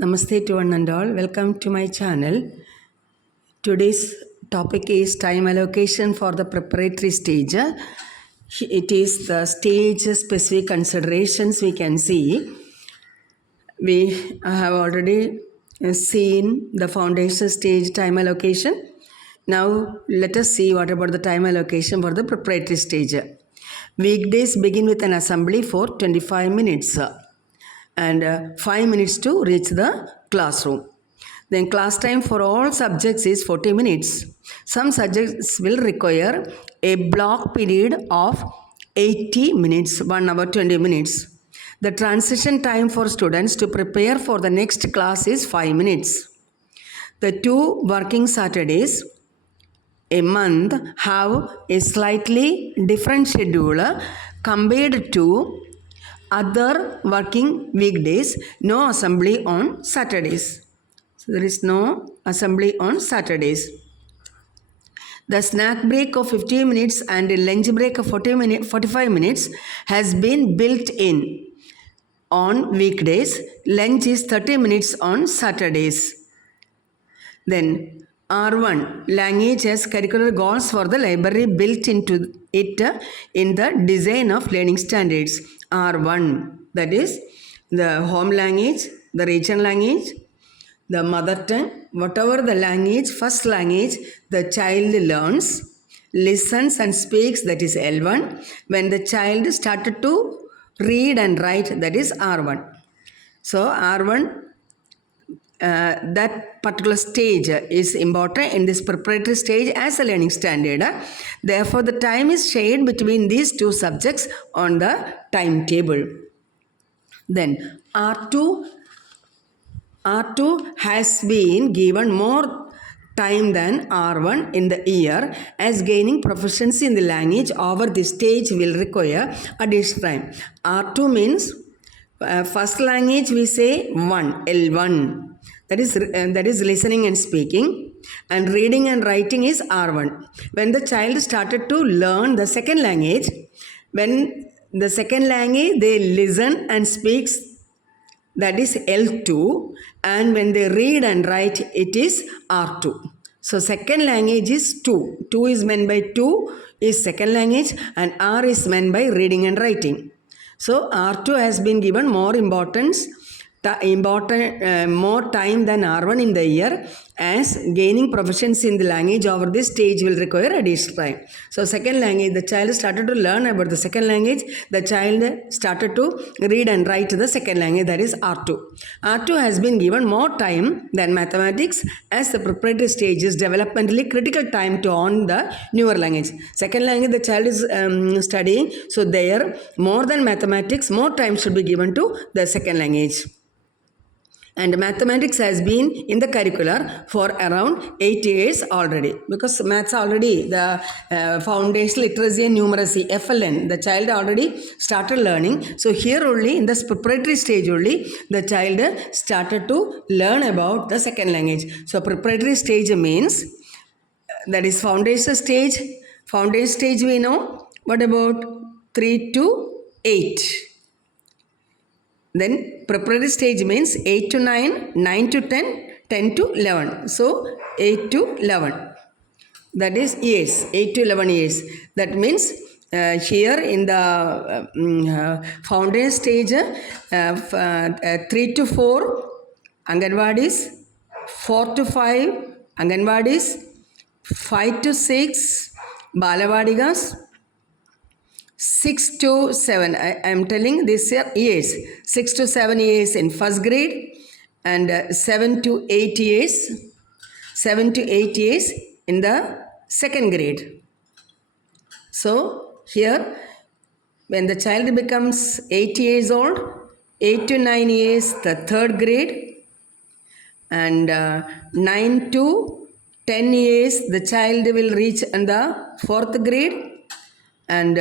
Namaste to one and all. Welcome to my channel. Today's topic is time allocation for the preparatory stage. It is the stage specific considerations we can see. We have already seen the foundation stage time allocation. Now let us see what about the time allocation for the preparatory stage. Weekdays begin with an assembly for 25 minutes and 5 minutes to reach the classroom. Then class time for all subjects is 40 minutes. Some subjects will require a block period of 80 minutes, 1 hour 20 minutes. The transition time for students to prepare for the next class is 5 minutes. The 2 working Saturdays a month have a slightly different schedule compared to other working weekdays. No assembly on Saturdays. So there is no assembly on Saturdays. The snack break of 15 minutes and a lunch break of 45 minutes has been built in on weekdays. Lunch is 30 minutes on Saturdays. Then R1 language has curricular goals for the library built into it in the design of learning standards. R1, that is the home language, the regional language, the mother tongue, whatever the language, first language the child learns, listens and speaks, that is L1. When the child started to read and write, that is R1. So R1, that particular stage is important in this preparatory stage as a learning standard. Therefore, the time is shared between these two subjects on the timetable. Then R2 has been given more time than R1 in the year, as gaining proficiency in the language over this stage will require additional time. R2 means first language we say 1, L1. That is listening and speaking, and reading and writing is R1. When the child started to learn the second language, when the second language they listen and speaks, that is L2, and when they read and write, it is R2. So second language is 2. 2 is meant by 2 is second language, and R is meant by reading and writing. So R2 has been given more importance, more time than R1 in the year, as gaining proficiency in the language over this stage will require additional time. So second language, the child started to learn about the second language, the child started to read and write the second language, that is R2. R2 has been given more time than mathematics, as the preparatory stage is developmentally critical time to earn the newer language. Second language the child is studying, so there more than mathematics, more time should be given to the second language. And mathematics has been in the curricular for around 8 years already, because maths already, the foundation literacy and numeracy, FLN, the child already started learning. So here only in this preparatory stage only the child started to learn about the second language. So preparatory stage means that is foundation stage. Foundation stage we know. What about 3 to 8? Then preparatory stage means 8 to 9, 9 to 10, 10 to 11. So 8 to 11. That is years, 8 to 11 years. That means here in the foundation stage, 3 to 4 Anganwadis, 4 to 5 Anganwadis, 5 to 6 Balavadigas, 6 to 7, I am telling this years, 6 to 7 years in first grade, and 7 to 8 years in the second grade. So here when the child becomes 8 years old, 8 to 9 years the third grade, and 9 to 10 years the child will reach in the fourth grade, and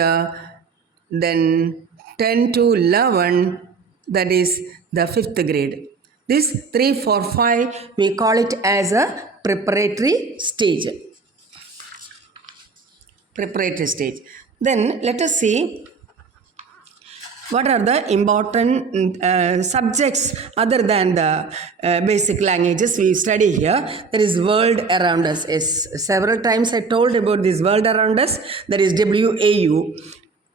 then 10 to 11, that is the fifth grade. This 3, 4, 5 we call it as a preparatory stage. Preparatory stage. Then let us see what are the important subjects other than the basic languages we study here? There is world around us. Yes, several times I told about this world around us. That is WAU.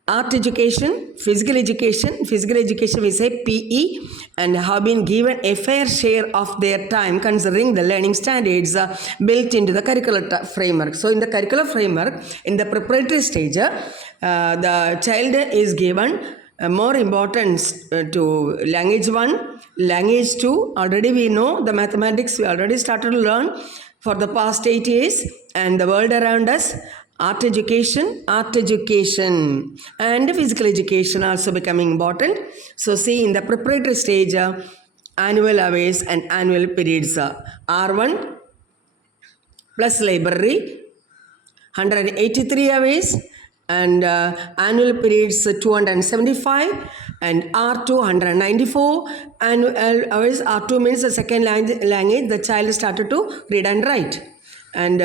Art education, physical education we say PE, and have been given a fair share of their time considering the learning standards built into the curricular framework. So in the curricular framework, in the preparatory stage, the child is given more importance to language 1, language 2. Already we know the mathematics, we already started to learn for the past 8 years, and the world around us. Art education, and physical education also becoming important. So see, in the preparatory stage, annual hours and annual periods, R1 plus library, 183 hours, and annual periods 275, and R2 194 annual hours. R2 means the second language the child started to read and write. And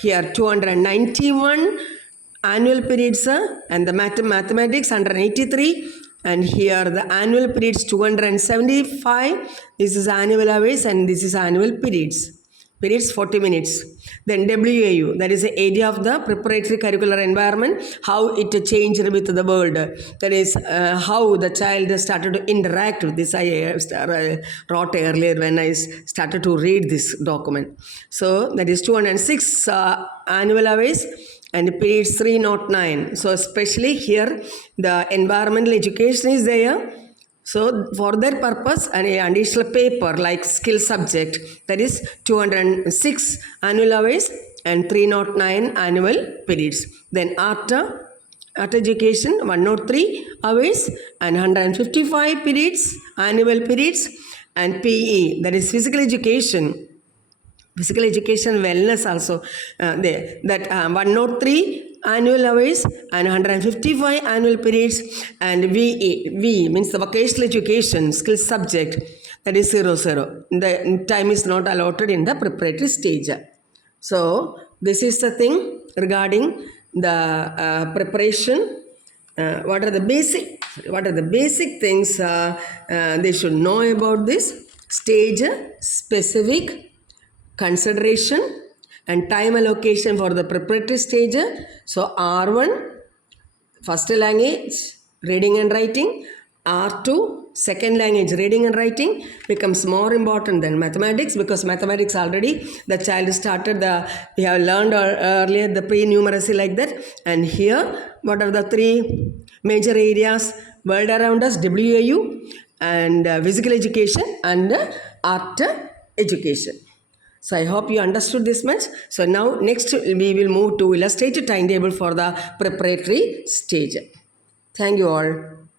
here 291 annual periods, and the mathematics 183, and here the annual periods 275. This is annual hours and this is annual periods. Periods 40 minutes. Then WAU, that is the area of the preparatory curricular environment, how it changed with the world. That is how the child started to interact with this. I wrote earlier when I started to read this document. So that is 206 annual hours and periods 309. So especially here the environmental education is there. So for that purpose, an additional paper like skill subject, that is 206 annual hours and 309 annual periods. Then art education 103 hours and 155 periods, annual periods, and PE, that is physical education wellness also there, that 103 annual hours and 155 annual periods, and V means the vocational education skill subject, that is 00. The time is not allotted in the preparatory stage. So this is the thing regarding the preparation. What are the basic things they should know about this? Stage specific consideration and time allocation for the preparatory stage. So R1 first language reading and writing, R2 second language reading and writing becomes more important than mathematics, because mathematics already the child started, we have learned earlier the pre-numeracy like that. And here what are the three major areas? World around us, WAU, and physical education, and art education. So I hope you understood this much. So now next we will move to illustrated timetable for the preparatory stage. Thank you all.